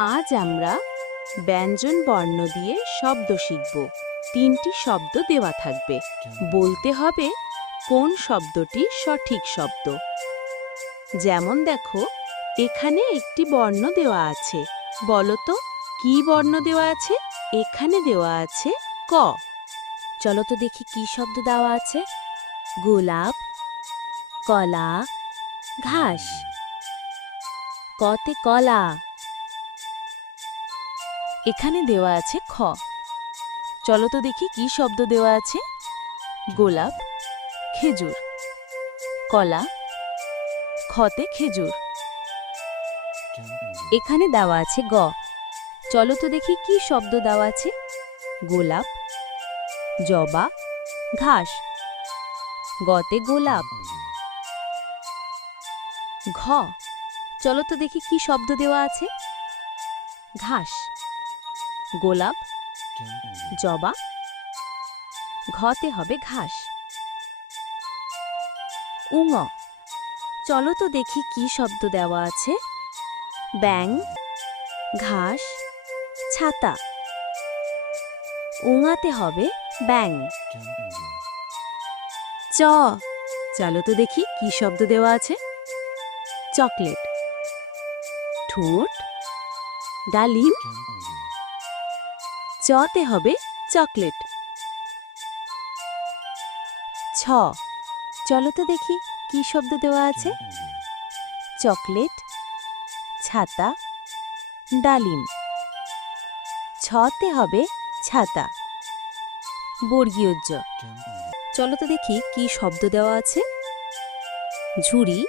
আজ আমরা ব্যঞ্জন বর্ণ দিয়ে শব্দ শিখব। তিনটি শব্দ দেওয়া থাকবে। বলতে হবে কোন শব্দটি সঠিক শব্দ। যেমন দেখো, এখানে একটি বর্ণ দেওয়া আছে। বলো তো, কি বর্ণ দেওয়া আছে? এখানে দেওয়া আছে ক। চলো তো দেখি কি শব্দ দেওয়া আছে। গোলাপ, কলা, ঘাস। কতে কলা। এখানে দেওয়া আছে খ। চলো তো দেখি কি শব্দ দেওয়া আছে। গোলাপ, খেজুর, কলা খতে খেজুর। এখানে দেওয়া আছে গ। চলো তো দেখি কি শব্দ দেওয়া আছে। গোলাপ, জবা, ঘাস। গতে গোলাপ। ঘ। চলো তো দেখি কি শব্দ দেওয়া আছে। ঘাস। গোলাপ জবা। ঘতে হবে ঘাস। উঙ চলো তো দেখি কি শব্দ দেওয়া আছে। ব্যাং ঘাস ছাতা। উঙাতে হবে ব্যাং চ চলো তো দেখি কি শব্দ দেওয়া আছে। চকলেট। ঠোঁট। ডালিম। চতে হবে চকলেট। ছ। চলো তো দেখি কি শব্দ দেওয়া আছে। চকলেট, ছাতা, ডালিম। ছতে হবে ছাতা। বর্গীয় চলো তো দেখি কি শব্দ দেওয়া আছে। ঝুড়ি,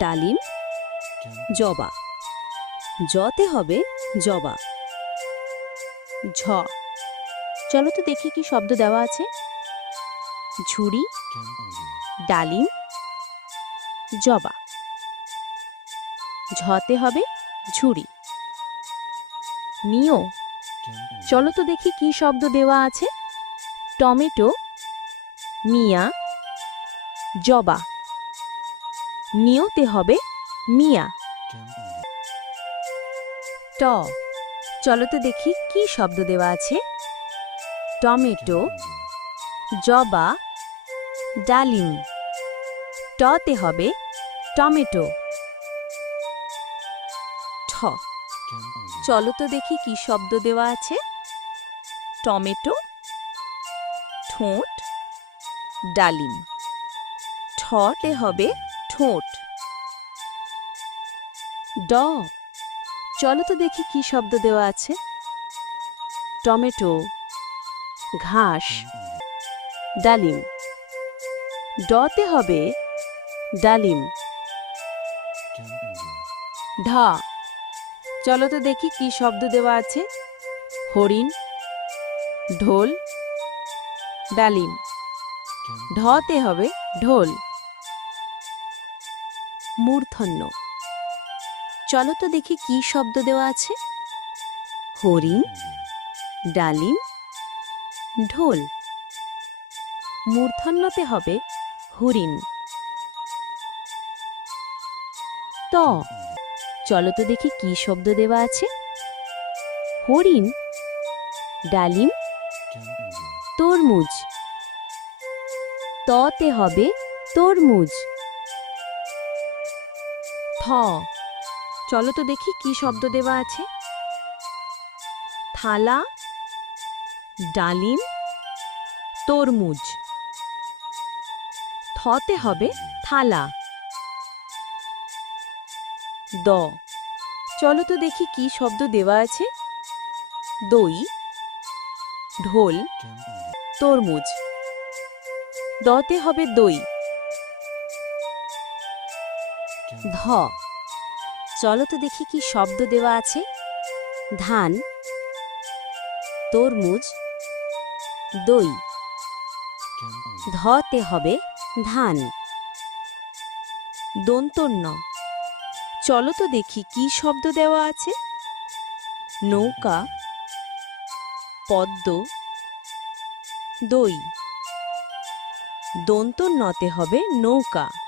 ডালিম, জবা। জতে হবে জবা। ঝ। চলো তো দেখি কি শব্দ দেওয়া আছে। ঝুড়ি, ডালিম, জবা। ঝতে হবে ঝুড়ি। নিও। চলো তো দেখি কি শব্দ দেওয়া আছে। টমেটো, মিয়া, জবা। নিয়তে হবে মিয়া। ট। চলো তো দেখি কি শব্দ দেওয়া আছে। টমেটো, জবা, ডালিম। টতে হবে টমেটো। ঠ। চলো তো দেখি কি শব্দ দেওয়া আছে। টমেটো, ঠোঁট, ডালিম। ঠতে হবে ঠোঁট। ড। চলো তো দেখি কি শব্দ দেওয়া আছে। টমেটো, ঘাস, ডালিম। ডতে হবে ডালিম। ঢা। চলো তো দেখি কি শব্দ দেওয়া আছে। হরিণ, ঢোল, ডালিম। ঢতে হবে ঢোল। মূর্ধন্য। চলো তো দেখি কি শব্দ দেওয়া আছে। হরিণ, ডালিম, ঢোল। মূর্ধন্যতে হবে হরিণ। ত। চলো তো দেখি কি শব্দ দেওয়া আছে। হরিণ, ডালিম, তরমুজ। ততে হবে তরমুজ। থ। চলো তো দেখি কি শব্দ দেওয়া আছে। থালা, ডালিম, তরমুজ। থতে হবে থালা। দ। চলো তো দেখি কি শব্দ দেওয়া আছে। দই, ঢোল, তরমুজ। দতে হবে দই। ধ। চলো তো দেখি কি শব্দ দেওয়া আছে। ধান, তরমুজ, দই। ধতে হবে ধান। দন্তন্য। চলো তো দেখি কি শব্দ দেওয়া আছে। নৌকা, পদ্ম, দই। দন্ত নতে হবে নৌকা।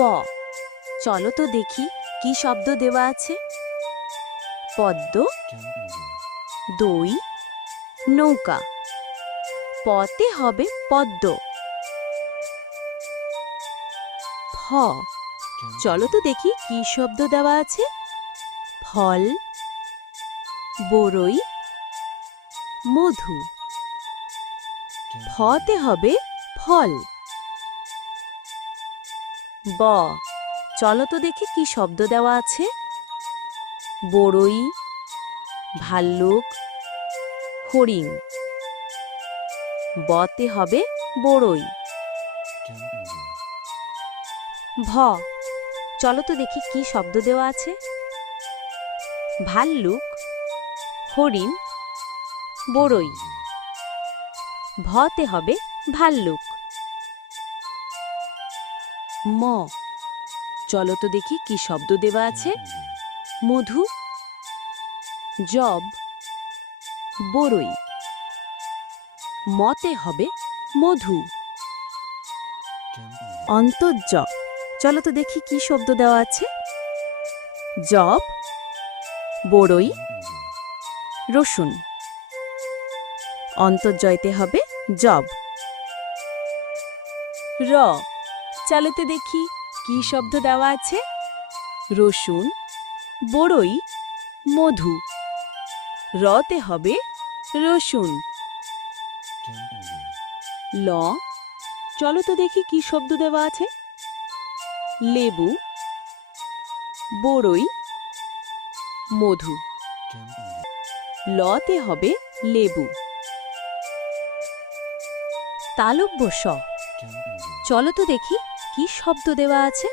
প। চলো তো দেখি কি শব্দ দেওয়া আছে। পদ্ম, দই, নৌকা। পতে হবে পদ্ম। ফ। চলো তো দেখি কি শব্দ দেওয়া আছে। ফল বড়ই মধু। ফতে হবে ফল। ব। চলো তো দেখি কি শব্দ দেওয়া আছে। বড়ই, ভাল্লুক, হরিণ। বতে হবে বড়ই। ভ। চলো তো দেখি কি শব্দ দেওয়া আছে। ভাল্লুক, হরিণ, বড়ই। ভতে হবে ভাল্লুক। ম। চলো তো দেখি কি শব্দ দেওয়া আছে। মধু। জব। বড়ই মতে হবে মধু। অন্তর্য চলো তো দেখি কি শব্দ দেওয়া আছে। জব। বড়ই রসুন। অন্তর্জয়তে হবে জব। র। চালতে দেখি, কি শব্দ দেওয়া আছে? রসুন, বড়ই, মধু। রতে হবে রসুন। ল, চলো তো দেখি কি শব্দ দেওয়া আছে। লেবু, বড়ই, মধু। লতে হবে লেবু। তালব্য স। চলো তো দেখি কি শব্দ দেওয়া আছে?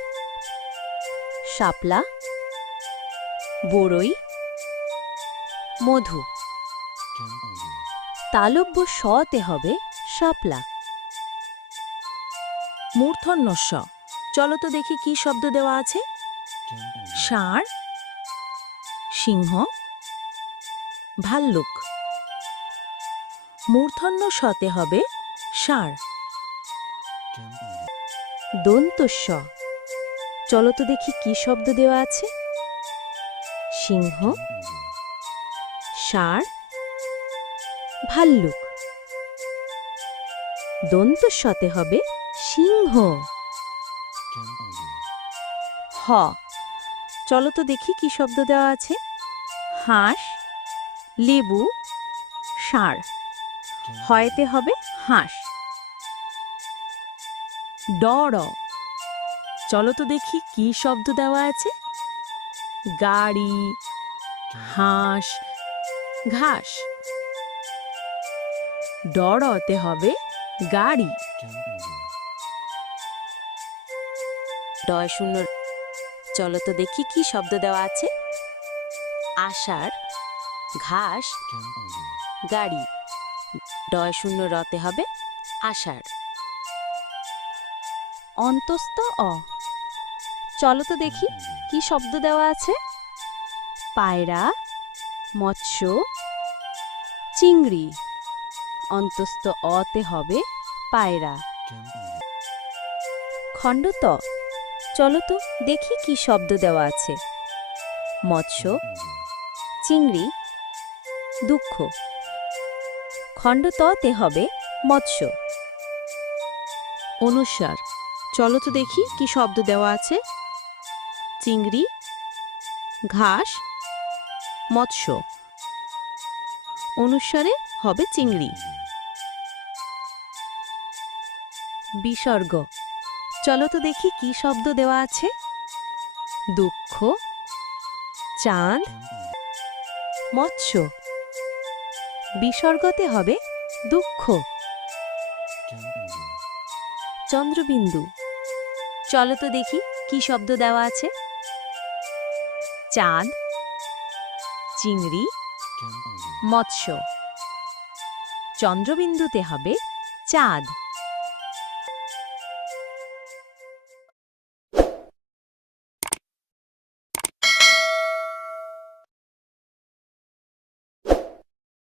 শাপলা বড়ই মধু। তালব্য সতে হবে শাপলা। মূর্ধন্য স চলো তো দেখি কি শব্দ দেওয়া আছে। ষাঁড়, সিংহ, ভাল্লুক। মূর্ধন্য সতে হবে ষাঁড়। দন্তস্ব। চলো তো দেখি কি শব্দ দেওয়া আছে। সিংহ, ষাঁড়, ভাল্লুক। দন্তস্বতে হবে সিংহ। হ। চলো তো দেখি কি শব্দ দেওয়া আছে। হাঁস, লেবু, ষাঁড়। হয়তে হবে হাঁস। ডর। চলো তো দেখি কি শব্দ দেওয়া আছে। গাড়ি, হাঁস, ঘাস। ডরতে হবে গাড়ি। ডয় শূন্য। চলো তো দেখি কি শব্দ দেওয়া আছে। আষাঢ়, ঘাস, গাড়ি। ডয় শূন্য রতে হবে আষাঢ়। অন্তস্থ অ। চলো তো দেখি কি শব্দ দেওয়া আছে। পায়রা, মৎস্য, চিংড়ি। অন্তস্থ অতে হবে পায়রা। খণ্ডত চলো তো দেখি কি শব্দ দেওয়া আছে। মৎস্য, চিংড়ি, দুঃখ। খণ্ডততে হবে মৎস্য। অনুসার চলো তো দেখি কি শব্দ দেওয়া আছে। চিংড়ি, ঘাস, মৎস্য। অনুসারে হবে চিংড়ি। বিসর্গ। চলো তো দেখি কি শব্দ দেওয়া আছে। দুঃখ, চাঁদ, মৎস্য। বিসর্গতে হবে দুঃখ। চন্দ্রবিন্দু। চলো তো দেখি কি শব্দ দেওয়া আছে। চাঁদ চিংড়ি মৎস্য। চন্দ্রবিন্দুতে হবে চাঁদ।